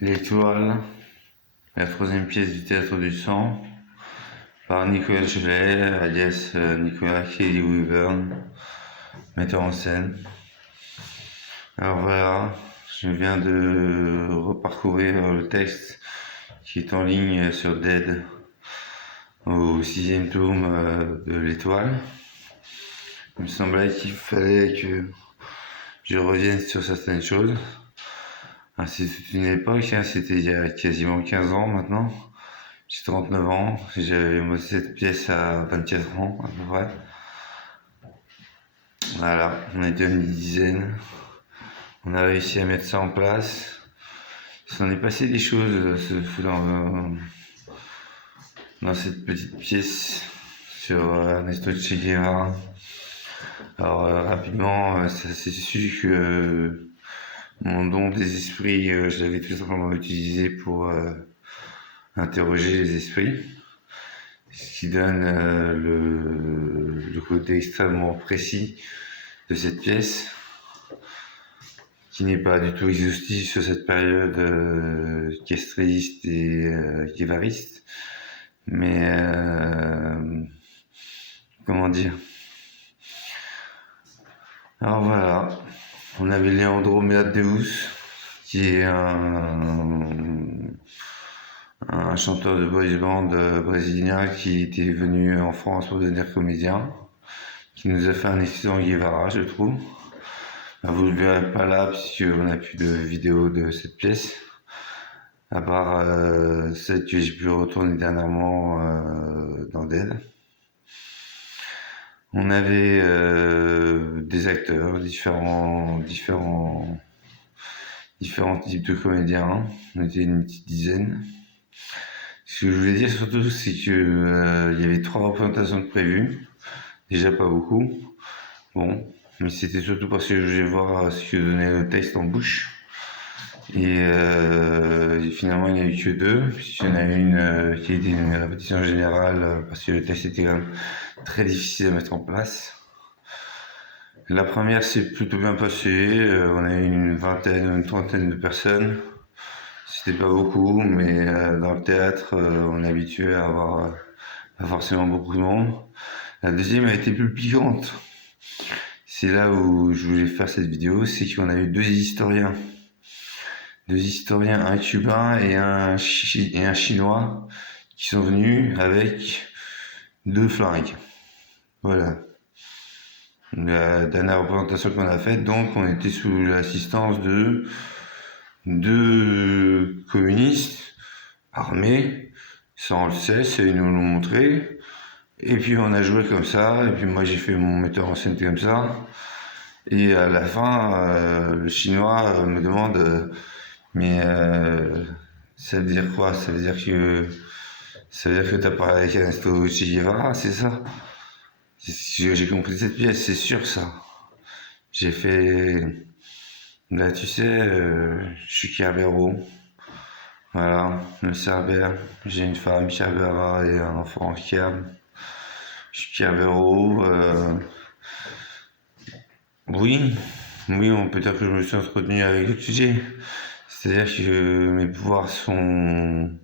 L'Étoile, la troisième pièce du Théâtre du Sang, par Nicolas Gelet, alias Nicolas Kelly Wyvern, metteur en scène. Alors voilà, je viens de reparcourir le texte qui est en ligne sur Dead, au 6e tome de l'Étoile. Il me semblait qu'il fallait que je revienne sur certaines choses. C'est toute une époque, c'était il y a quasiment 15 ans maintenant. J'ai 39 ans, j'avais monté cette pièce à 24 ans à peu près. Voilà, on était une dizaine. On a réussi à mettre ça en place. Il s'en est passé des choses dans cette petite pièce sur Ernesto Che Guevara. Alors rapidement, ça s'est su que mon don des esprits, je l'avais tout simplement utilisé pour interroger les esprits, ce qui donne le côté extrêmement précis de cette pièce, qui n'est pas du tout exhaustif sur cette période castréiste et guévariste, mais comment dire. Alors voilà, on avait Leandro Meadeus, qui est un chanteur de boys band brésilien qui était venu en France pour devenir comédien, qui nous a fait un excellent Guevara, je trouve. Vous ne le verrez pas là, puisqu'on n'a plus de vidéo de cette pièce, à part celle que j'ai pu retourner dernièrement dans Dead. On avait des acteurs, différents types de comédiens. On était une petite dizaine. Ce que je voulais dire surtout, c'est que il y avait 3 représentations de prévues. Déjà pas beaucoup. Bon, mais c'était surtout parce que je voulais voir ce que donnait le texte en bouche. Et finalement, il n'y a eu que 2, puisqu'il y en a une qui était une répétition générale, parce que le texte était quand même très difficile à mettre en place. La première s'est plutôt bien passée, on a eu une trentaine de personnes. C'était pas beaucoup, mais dans le théâtre, on est habitué à avoir pas forcément beaucoup de monde. La deuxième a été plus piquante. C'est là où je voulais faire cette vidéo, c'est qu'on a eu 2 historiens. 2 historiens, un cubain et un chinois, qui sont venus avec 2 flingues. Voilà. La dernière représentation qu'on a faite, donc on était sous l'assistance de 2 communistes armés, ça on le sait, ils nous l'ont montré. Et puis on a joué comme ça, et puis moi j'ai fait mon metteur en scène comme ça. Et à la fin, le chinois me demande mais ça veut dire quoi? Ça veut dire que t'as parlé avec Ernesto Che Guevara, c'est ça? J'ai compris cette pièce, c'est sûr ça. J'ai fait... Là tu sais, je suis Cerbero. Voilà, le Cerbère. J'ai une femme Cerbera et un enfant Kerb. Je suis Cerbero. Oui, on peut dire que je me suis entretenu avec le sujet. C'est-à-dire que mes pouvoirs sont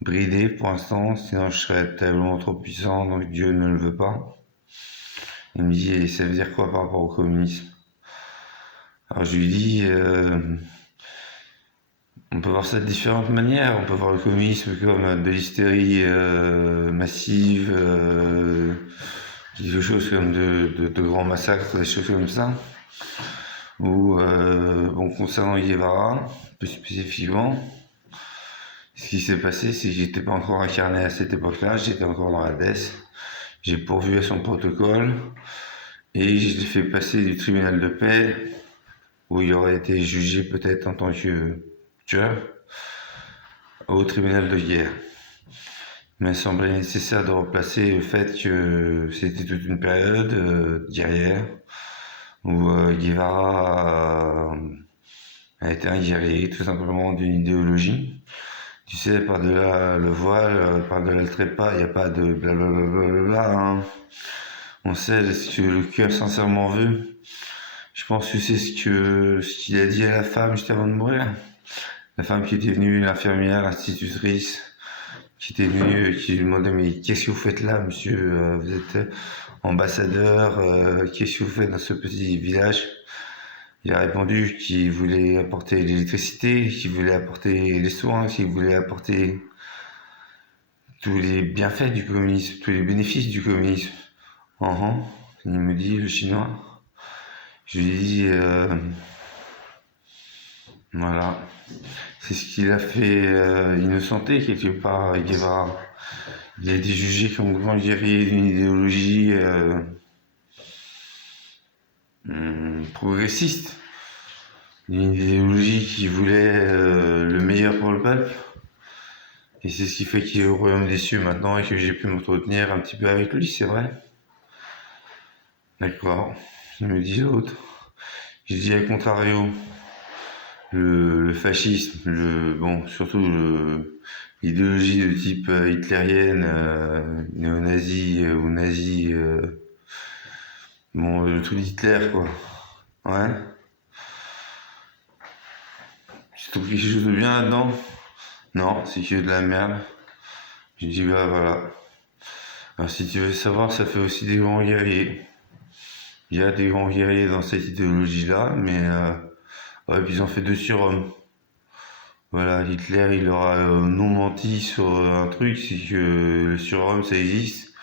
bridés pour l'instant, sinon je serais tellement trop puissant, donc Dieu ne le veut pas. Il me dit, et ça veut dire quoi par rapport au communisme? Alors je lui dis, on peut voir ça de différentes manières. On peut voir le communisme comme de l'hystérie massive, quelque chose comme de grands massacres, des choses comme ça. Ou, bon, concernant Guevara, plus spécifiquement, ce qui s'est passé, c'est que j'étais pas encore incarné à cette époque-là, j'étais encore dans la DES. J'ai pourvu à son protocole et je l'ai fait passer du tribunal de paix, où il aurait été jugé peut-être en tant que tueur, au tribunal de guerre. Il m'a semblé nécessaire de replacer le fait que c'était toute une période guerrière, où Guevara a été un guerrier tout simplement d'une idéologie. Tu sais, par-delà le voile, par-delà le trépas, il n'y a pas de blablabla. Hein. On sait ce que le cœur sincèrement veut. Je pense que c'est ce qu'il a dit à la femme juste avant de mourir. la femme qui était venue, l'infirmière, l'institutrice, qui était venue, qui lui demandait mais qu'est-ce que vous faites là, monsieur? Vous êtes ambassadeur, qu'est-ce que vous faites dans ce petit village? Il a répondu qu'il voulait apporter l'électricité, qu'il voulait apporter les soins, qu'il voulait apporter tous les bienfaits du communisme, tous les bénéfices du communisme. Il me dit, le chinois. Je lui dis, voilà. C'est ce qu'il a fait innocenté quelque part, Guevara. Il a été jugé comme grand guerrier d'une idéologie progressiste, d'une idéologie qui voulait le meilleur pour le peuple. Et c'est ce qui fait qu'il est au royaume des cieux maintenant et que j'ai pu m'entretenir un petit peu avec lui, c'est vrai. D'accord. Je me dis l'autre. Je dis à contrario, le fascisme, bon, surtout l'idéologie de type hitlérienne, néo-nazi ou nazi, bon, le truc d'Hitler, quoi. Ouais. Tu trouves quelque chose de bien là-dedans? Non, c'est que de la merde. Je dis, bah voilà. Alors si tu veux savoir, ça fait aussi des grands guerriers. Il y a des grands guerriers dans cette idéologie-là, mais ouais, puis ils ont fait deux surhommes. Voilà, Hitler, il aura non menti sur un truc, c'est que le surhomme, ça existe.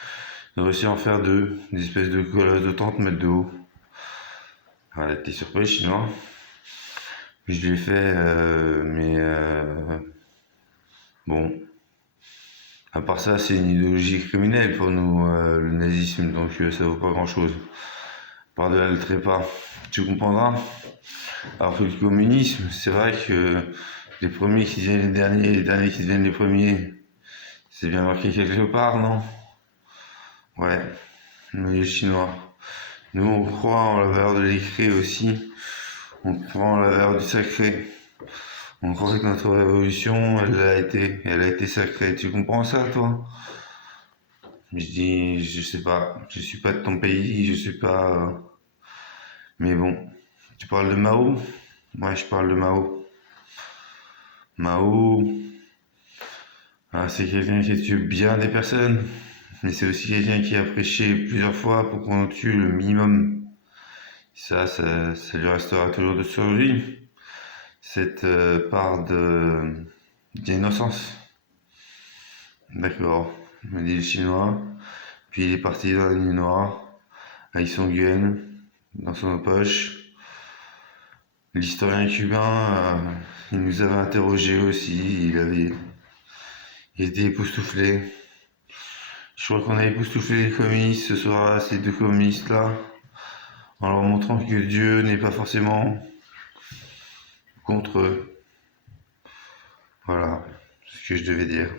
Il a réussi à en faire deux, des espèces de colosses de 30 mètres de haut. Voilà, t'es surpris, chinois. Je l'ai fait, mais bon. À part ça, c'est une idéologie criminelle pour nous, le nazisme, donc ça vaut pas grand-chose. Par-delà le trépas, tu comprendras. Alors que le communisme, c'est vrai que les premiers qui deviennent les derniers qui deviennent les premiers, c'est bien marqué quelque part, non? Ouais, mais les Chinois. Nous, on croit en la valeur de l'écrit aussi. On croit en la valeur du sacré. On croit que notre révolution, elle a été sacrée. Tu comprends ça, toi? Je dis, je sais pas. Je suis pas de ton pays, je suis pas. Mais bon, tu parles de Mao? Moi, je parle de Mao. Mao, c'est quelqu'un qui a tué bien des personnes, mais c'est aussi quelqu'un qui a prêché plusieurs fois pour qu'on tue le minimum. Ça lui restera toujours sur lui, cette part d'innocence. D'accord, me dit le chinois. Puis il est parti dans la nuit noire, avec son gun dans son poche. L'historien cubain, il nous avait interrogé aussi, il était époustouflé. Je crois qu'on a époustouflé les communistes ce soir-là, ces deux communistes-là, en leur montrant que Dieu n'est pas forcément contre eux. Voilà ce que je devais dire.